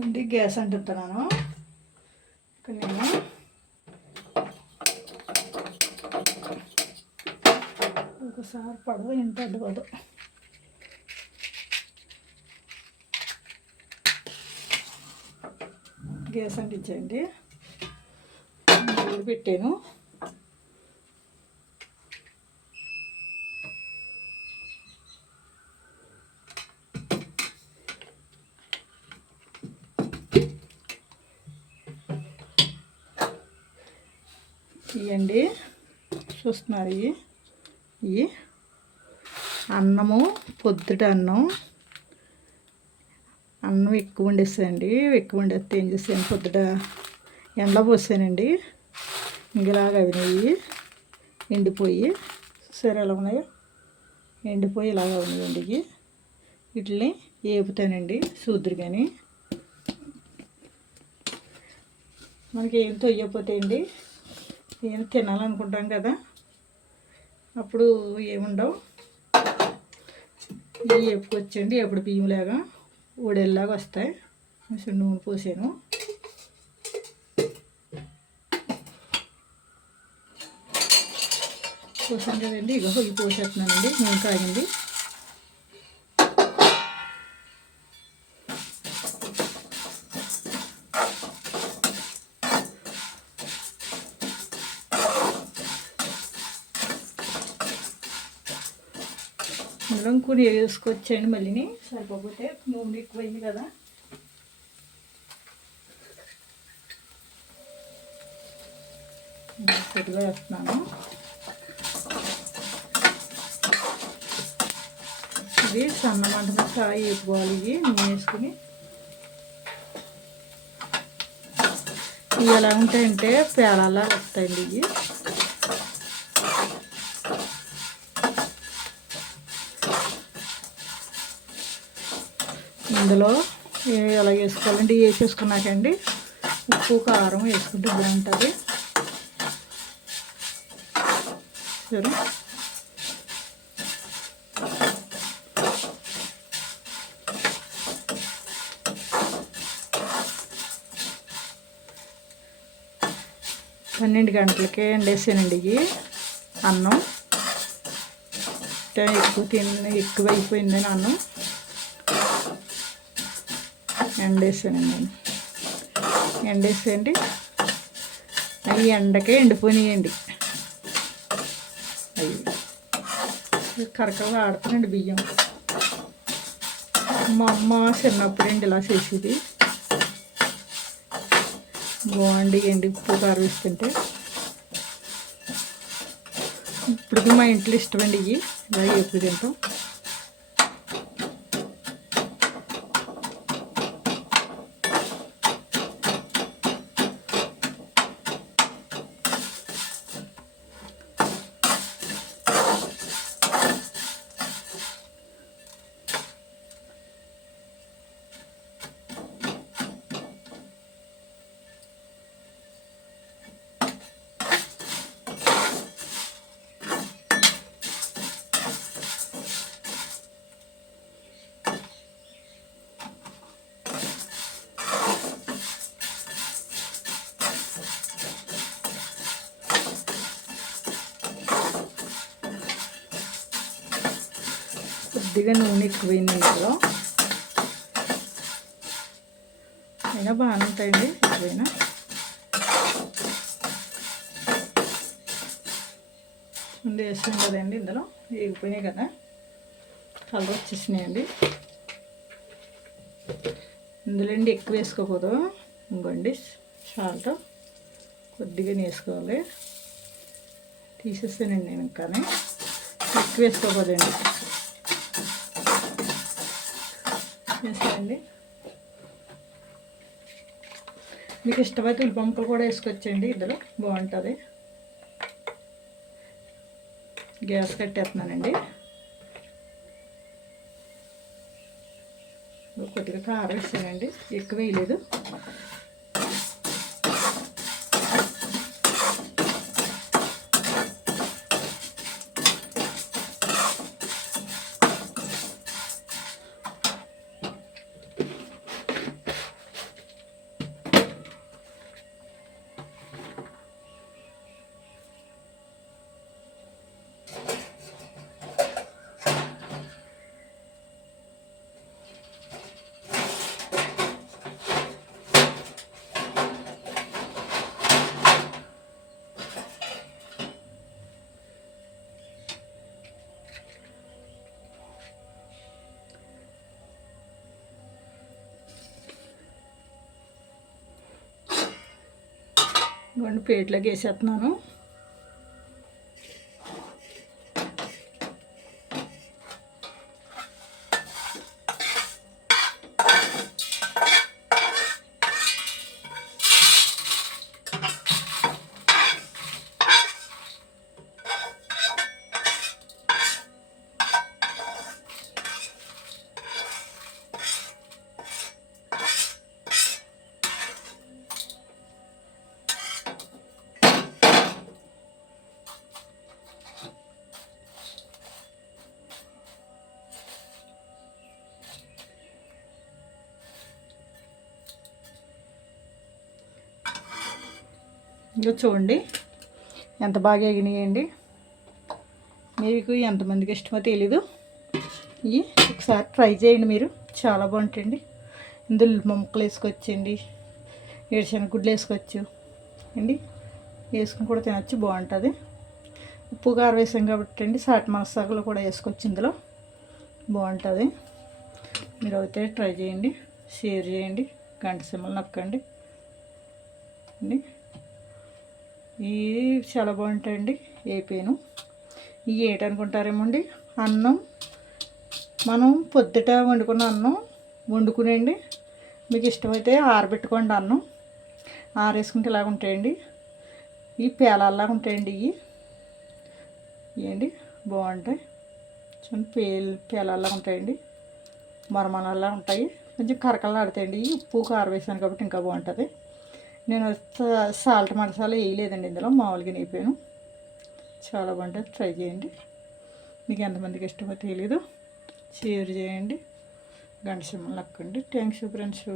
ఉండి గ్యాస్ అంటున్నాను. ఇక్కడ నేను ఒకసారి పడవ ఇంత అడ్డుకోదు. గ్యాస్ అంటించండి. పెట్టాను. ఇవ్వండి చూస్తున్నారు. ఇవి అన్నము, పొద్దుట అన్నం ఎక్కువ వండేస్తానండి. ఎక్కువ వండేస్తే ఏం చేస్తాను, పొద్దుట ఎండలో పోసానండి. ఇంకలాగా అవినాయి ఎండిపోయి, సరే ఎలా ఉన్నాయో ఎండిపోయి ఇలాగా ఉన్నాయండి. వీటిని వేపుతానండి చూద్దరు. కానీ మనకి ఏం తొయ్యకపోతే అండి ఏం తినాలనుకుంటాం కదా, అప్పుడు ఏముండవు. ఇవి వేపుకొచ్చండి. ఎప్పుడు బియ్యంలాగా ఊడేలాగా వస్తాయి. కొంచెం నూనె పోసాను. పోసాను కదండి. ఇక పొయ్యి పోసేస్తున్నానండి. నూనె కాగింది. ఇందులో కూర వేసుకొచ్చండి. మళ్ళీ సరిపోతే నూనె ఎక్కువైంది కదా. కొద్దిగా వేస్తున్నాను. ఇది సన్న మంట మీద కాయ వేపుకోవాలి. ఇవి నూనె వేసుకుని ఇవి ఎలా ఉంటాయంటే పేలాలా వస్తాయండి. ఇవి ఇందులో ఎలా వేసుకోవాలండి, వేసేసుకున్నాకండి ఉప్పు కారం వేసుకుంటే బాగుంటుంది. సరే పన్నెండు గంటలకే వండేసానండి. ఇవి అన్నం ఎక్కువ అయిపోయిందని అన్నం ఎండేసానండి. నేను ఎండేసేయండి. అవి ఎండకే ఎండిపోయినాయండి. అవి కరకరగా ఆడుతున్నాండి బియ్యం. మా అమ్మ చిన్నప్పుడు అండి ఇలా చేసేది. బాగుండి ఎండి ఉప్పు కారం వేస్తుంటే. ఇప్పటికి మా ఇంట్లో ఇష్టమండి ఇవి ఇలా ఎప్పుడు తింటాం. కొద్దిగా నూనె ఎక్కువైంది ఇందులో. అయినా బాగానే ఉంటాయండి ఎక్కువైనా. ముందు వేసాం కదండి, ఇందులో వేగిపోయినాయి కదా, కలర్ వచ్చేసినాయండి. ఇందులో అండి ఎక్కువ వేసుకోకూడదు. ఇంకోండి సాల్ట్ కొద్దిగా వేసుకోవాలి. తీసేసానండి నేను. కానీ ఎక్కువ వేసుకోకూడదండి. వేసానండి. మీకు ఇష్టమైతే ఉల్లిపాయ ముక్కలు కూడా వేసుకోవచ్చండి. ఇందులో బాగుంటుంది. గ్యాస్ కట్టేస్తున్నానండి. కొద్దిగా కారం వేసానండి, ఎక్కువ వేయలేదు. ఇంకొన్ని ప్లేట్లోకి వేసేస్తున్నాను. ఇంకా చూడండి ఎంత బాగా ఎగినాయండి. మీకు ఎంతమందికి ఇష్టమో తెలీదు. ఇవి ఒకసారి ట్రై చేయండి మీరు, చాలా బాగుంటాయండి. ఇందులో ముక్కలు వేసుకోవచ్చండి, ఏడుశనగ గుడ్లు వేసుకోవచ్చు అండి, వేసుకుని కూడా తినచ్చు, బాగుంటుంది. ఉప్పు కారం వేసాం కాబట్టి అండి సాటి మసాలాలు కూడా వేసుకోవచ్చు ఇందులో, బాగుంటుంది. మీరు అయితే ట్రై చేయండి, షేర్ చేయండి, గంట సింబల్ నొక్కండి అండి. ఇవి చాలా బాగుంటాయండి. అయిపోయాను. ఇవి ఏంటనుకుంటారేమో అండి, అన్నం మనం పొద్దుట వండుకున్న అన్నం వండుకునేయండి, మీకు ఇష్టమైతే ఆరబెట్టుకోండి. అన్నం ఆరేసుకుంటే ఇలాగ ఉంటాయండి. ఇవి పేలాల్లాగా ఉంటాయండి. ఇవి ఇవ్వండి బాగుంటాయి. చూడండి పేలాల్లా ఉంటాయండి, మరమనల్లా ఉంటాయి, కొంచెం కరకల్లా ఆడతాయండి. ఇవి ఉప్పు కారం వేసాను కాబట్టి ఇంకా బాగుంటుంది. నేను సాల్ట్ మసాలా వేయలేదండి ఇందులో, మామూలుగా వేయిపోయాను. చాలా బాగుంటుంది, ట్రై చేయండి. మీకు ఎంతమందికి ఇష్టమో తెలీదు, షేర్ చేయండి, గంట సింబల్ నొక్కండి. Thanks friends.